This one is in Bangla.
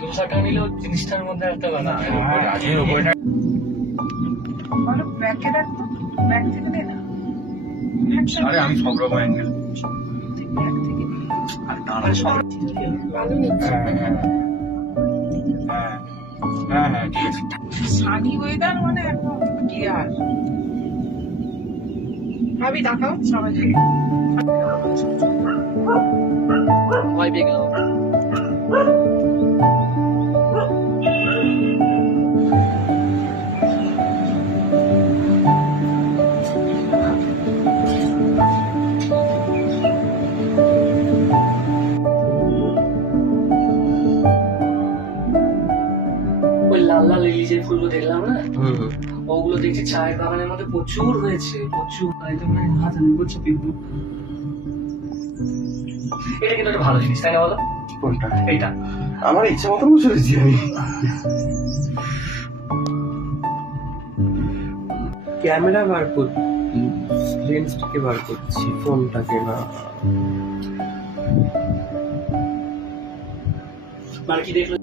ধোসাটা নিলেও জিনিসটার মধ্যে একটা কথা বলো ব্যাগে রাখতো, ব্যাগ থেকে দে না। আরে আমি সব রকম অ্যাঙ্গেল ব্যাগ থেকে দে। আর দাঁড়া সব ভালো নিচ্ছে। হ্যাঁ ঠিক আছে। সানি ওয়েদার মানে একদম ক্লিয়ার। ভাবি দেখাও সবাই থেকে। ভয় পেয়ে গেল। ওই লাল লাল লিলি যে ফুলগুলো দেখলাম না, ওগুলো দেখছি চায়ের বাগানের মধ্যে প্রচুর হয়েছে, প্রচুর। এটা মানে হাত আমি করছি পিকু। এটা কিন্তু একটা ভালো জিনিস, তাই না বলো? কোনটা? এইটা আমার ইচ্ছা মতো বসে রয়েছি আমি। ক্যামেরা বার করছি, লেন্সটাকে বার করছি, ফোনটাকে না। মানে কি দেখলো?